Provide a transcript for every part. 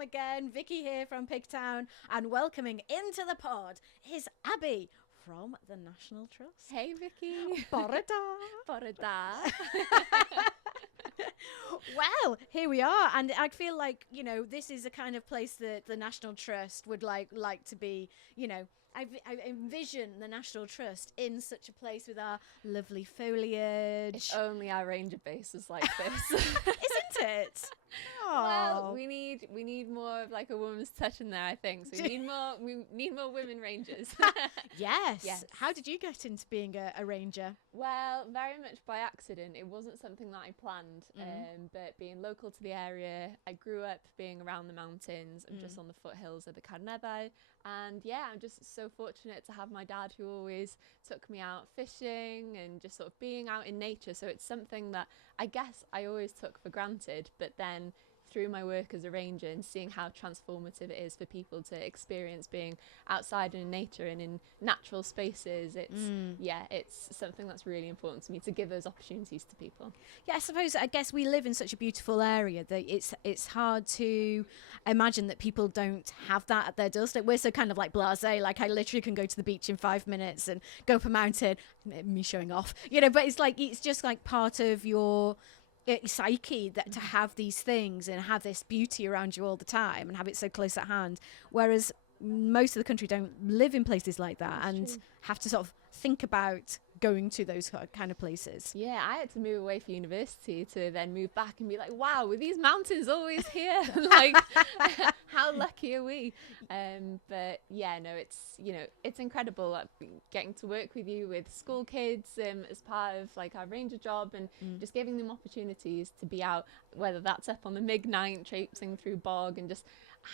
Welcome again. Vickie here from Pigtown, and welcoming into the pod is Abbie from the National Trust. Hey Vickie. Bore da. Bore da. Well, here we are, and I feel like, you know, this is a kind of place that the National Trust would like to be, you know. I envision the National Trust in such a place with our lovely foliage. If only our ranger base was like this. Isn't it? Well, we need more of like a woman's touch in there, I think. So we need more women rangers. Yes. How did you get into being a ranger? Well, very much by accident. It wasn't something that I planned, but being local to the area, I grew up being around the mountains. I'm just on the foothills of the Carneddau. And yeah, I'm just so fortunate to have my dad who always took me out fishing and just sort of being out in nature. So it's something that I guess I always took for granted, but then through my work as a ranger and seeing how transformative it is for people to experience being outside in nature and in natural spaces, it's something that's really important to me, to give those opportunities to people. Yeah, I guess we live in such a beautiful area that it's hard to imagine that people don't have that at their doorstep. We're so kind of like blasé, like I literally can go to the beach in 5 minutes and go up a mountain, me showing off, you know, but it's just like part of your psyche that to have these things and have this beauty around you all the time and have it so close at hand, whereas most of the country don't live in places like that. That's and true. Have to sort of think about going to those kind of places. Yeah, I had to move away for university to then move back and be like, wow, were these mountains always here? Like, how lucky are we? But yeah, no, it's incredible getting to work with you with school kids as part of like our ranger job and just giving them opportunities to be out, whether that's up on the midnight, traipsing through bog and just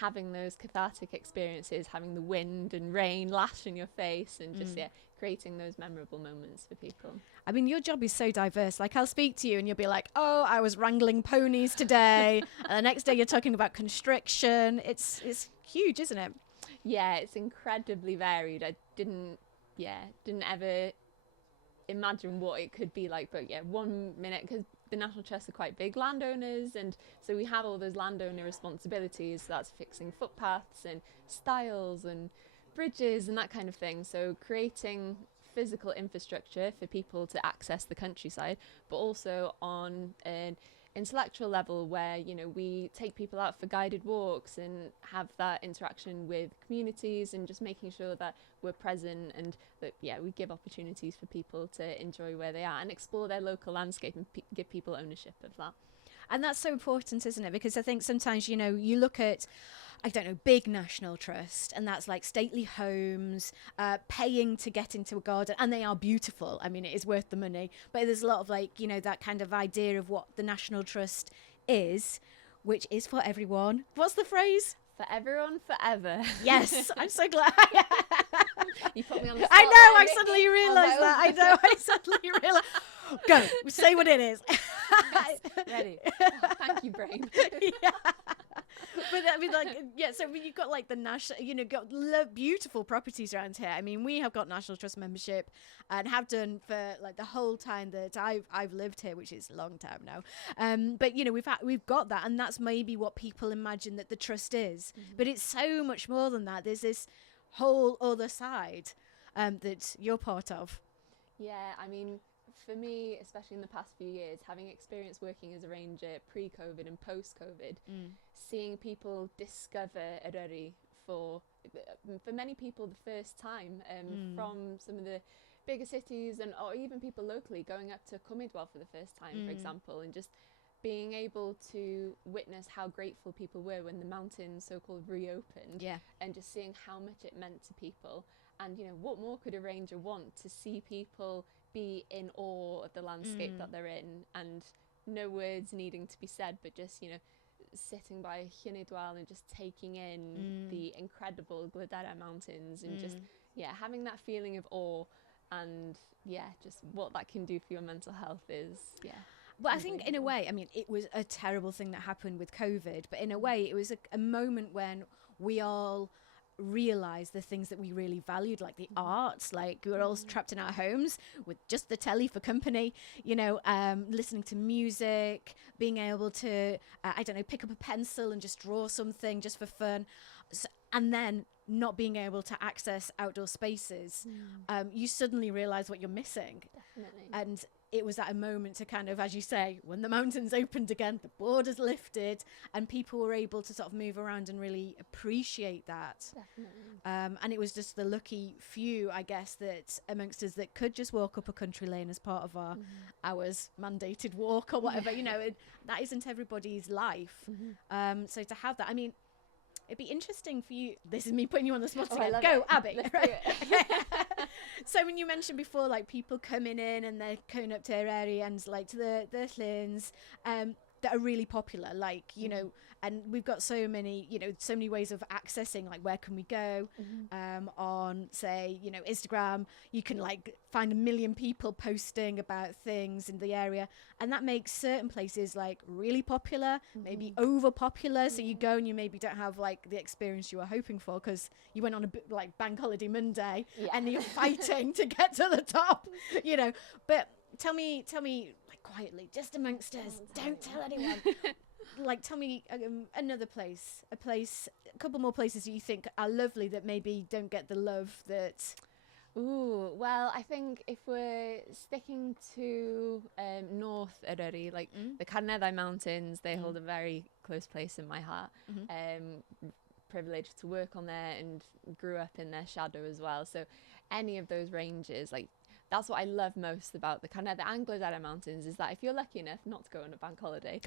having those cathartic experiences, having the wind and rain lash in your face and just creating those memorable moments for people. I mean, your job is so diverse. Like, I'll speak to you and you'll be like, oh, I was wrangling ponies today. And the next day you're talking about constriction. It's huge, isn't it? Yeah, it's incredibly varied. I didn't ever imagine what it could be like, but yeah, 1 minute, because the National Trust are quite big landowners, and so we have all those landowner responsibilities. So that's fixing footpaths and stiles and bridges and that kind of thing. So creating physical infrastructure for people to access the countryside, but also on an intellectual level where, you know, we take people out for guided walks and have that interaction with communities and just making sure that we're present and that, we give opportunities for people to enjoy where they are and explore their local landscape and give people ownership of that. And that's so important, isn't it? Because I think sometimes, you know, you look at, I don't know, big National Trust, and that's like stately homes, paying to get into a garden, and they are beautiful. I mean, it is worth the money. But there's a lot of like, you know, that kind of idea of what the National Trust is, which is for everyone. What's the phrase? For everyone, forever. Yes, I'm so glad. You put me on the spot. I know, I suddenly realised that. I know, I suddenly realised. Go, say what it is. Yes, ready. Oh, thank you, brain. Yeah. But I mean, like, yeah, so you've got like the national, you know, got beautiful properties around here. I mean, we have got National Trust membership and have done for like the whole time that I've lived here, which is a long time now. But you know, we've got that, and that's maybe what people imagine that the trust is. But it's so much more than that. There's this whole other side that you're part of. Yeah, I mean, for me, especially in the past few years, having experience working as a ranger pre-COVID and post-COVID, seeing people discover Eryri for many people the first time, from some of the bigger cities or even people locally going up to Cymru for the first time, for example, and just being able to witness how grateful people were when the mountains so-called reopened, and just seeing how much it meant to people. And, you know, what more could a ranger want to see people be in awe of the landscape that they're in, and no words needing to be said, but just, you know, sitting by Llanidwal and just taking in the incredible Gladera mountains and just, having that feeling of awe and, just what that can do for your mental health is, Well, I think in a way, I mean, it was a terrible thing that happened with COVID, but in a way it was a moment when we all realize the things that we really valued, like the arts. Like we were all trapped in our homes with just the telly for company, listening to music, being able to I don't know, pick up a pencil and just draw something just for fun. And then not being able to access outdoor spaces, you suddenly realize what you're missing. Definitely. And it was at a moment to kind of, as you say, when the mountains opened again, the borders lifted, and people were able to sort of move around and really appreciate that. Definitely. And it was just the lucky few, I guess, that amongst us that could just walk up a country lane as part of our hours mandated walk or whatever. That isn't everybody's life. So to have that, I mean, it'd be interesting for you. This is me putting you on the spot again. Go, Abbie. Right? So when you mentioned before, like people coming in and they're coming up to our area and like to the lanes that are really popular, like, and we've got so many ways of accessing, like where can we go on, say, Instagram. You can like find a million people posting about things in the area, and that makes certain places like really popular, maybe over popular. So you go and you maybe don't have like the experience you were hoping for because you went on a like bank holiday Monday and you're fighting to get to the top, but tell me like quietly, just amongst us, don't tell anyone. Like, tell me another place, a couple more places that you think are lovely that maybe don't get the love that. Ooh, well, I think if we're sticking to North Eryri, like the Carneddau Mountains, they hold a very close place in my heart. Privileged to work on there and grew up in their shadow as well. So any of those ranges, like, that's what I love most about the Carneddau and Glyderau Mountains, is that if you're lucky enough not to go on a bank holiday,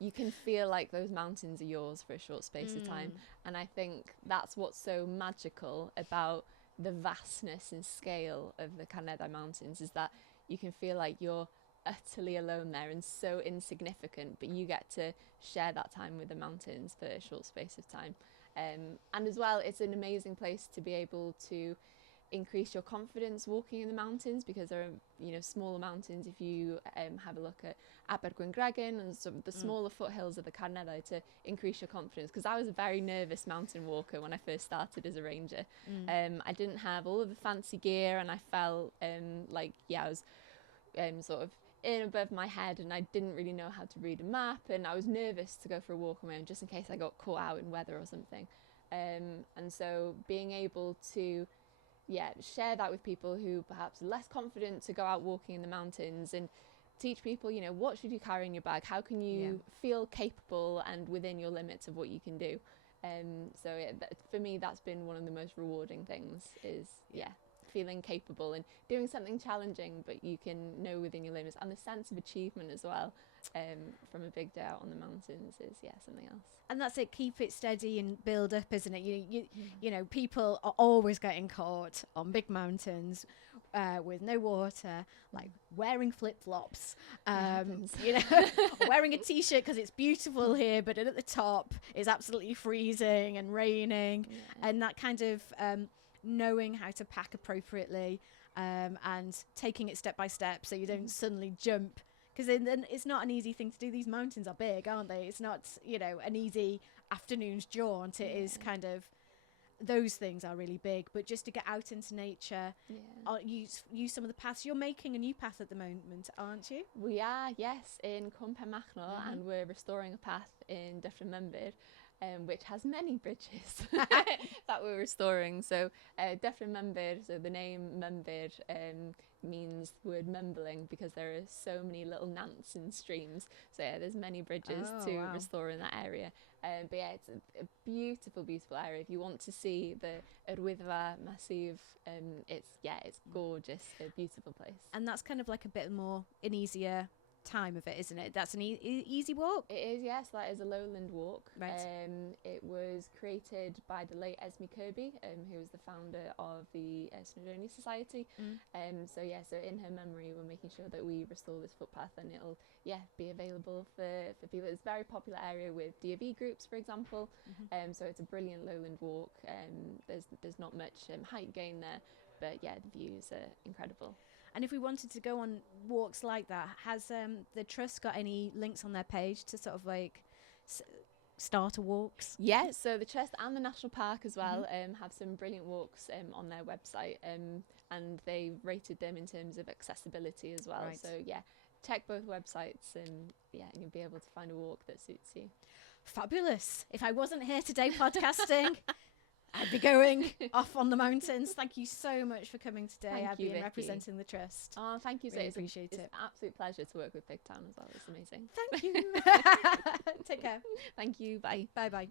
you can feel like those mountains are yours for a short space of time. And I think that's what's so magical about the vastness and scale of the Carneddau Mountains, is that you can feel like you're utterly alone there and so insignificant, but you get to share that time with the mountains for a short space of time. And as well, it's an amazing place to be able to increase your confidence walking in the mountains, because there are smaller mountains. If you have a look at Abergwyngregin and some of the smaller foothills of the Carneddau, to increase your confidence, because I was a very nervous mountain walker when I first started as a ranger. I didn't have all of the fancy gear, and I felt I was sort of in above my head, and I didn't really know how to read a map, and I was nervous to go for a walk on my own just in case I got caught out in weather or something. And so being able to share that with people who perhaps are less confident to go out walking in the mountains, and teach people, what should you carry in your bag? How can you feel capable and within your limits of what you can do? For me, that's been one of the most rewarding things, is feeling capable and doing something challenging, but you can know within your limits, and the sense of achievement as well from a big day out on the mountains is something else. And that's it, keep it steady and build up, isn't it? People are always getting caught on big mountains with no water, like wearing flip-flops, wearing a t-shirt because it's beautiful here, but at the top it's absolutely freezing and raining, and that kind of knowing how to pack appropriately and taking it step by step so you don't suddenly jump. Because then it's not an easy thing to do. These mountains are big, aren't they? It's not, an easy afternoon's jaunt. It is kind of, those things are really big. But just to get out into nature, use some of the paths. You're making a new path at the moment, aren't you? We are, yes, in Conwy Mind, and we're restoring a path in Dyffryn Mynbyd, which has many bridges that we're restoring. So Dyffryn Mynbyd, so the name Mynbyd means the word mumbling, because there are so many little nants and streams. So there's many bridges restore in that area. But it's a beautiful, beautiful area. If you want to see the Wyddfa Massive, it's gorgeous, a beautiful place. And that's kind of like a bit more an easier time of it, isn't it? That's an easy walk. It is, yes. That is a lowland walk. Right. It was created by the late Esme Kirby, who was the founder of the Snowdonia Society. So in her memory, we're making sure that we restore this footpath, and it'll be available for people. It's a very popular area with DAV groups, for example. So it's a brilliant lowland walk. There's not much height gain there, but the views are incredible. And if we wanted to go on walks like that, has the Trust got any links on their page to sort of like starter walks? Yeah, so the Trust and the National Park as well have some brilliant walks on their website, and they rated them in terms of accessibility as well. Right. So yeah, check both websites, and you'll be able to find a walk that suits you. Fabulous. If I wasn't here today podcasting, I'd be going off on the mountains. Thank you so much for coming today, Thank Abbie, you, and Vickie. representing the Trust. Oh, thank you. Really It's appreciate it's it. an absolute pleasure to work with Pigtown as well. It's amazing. Thank you. Take care. Thank you. Bye. Bye-bye.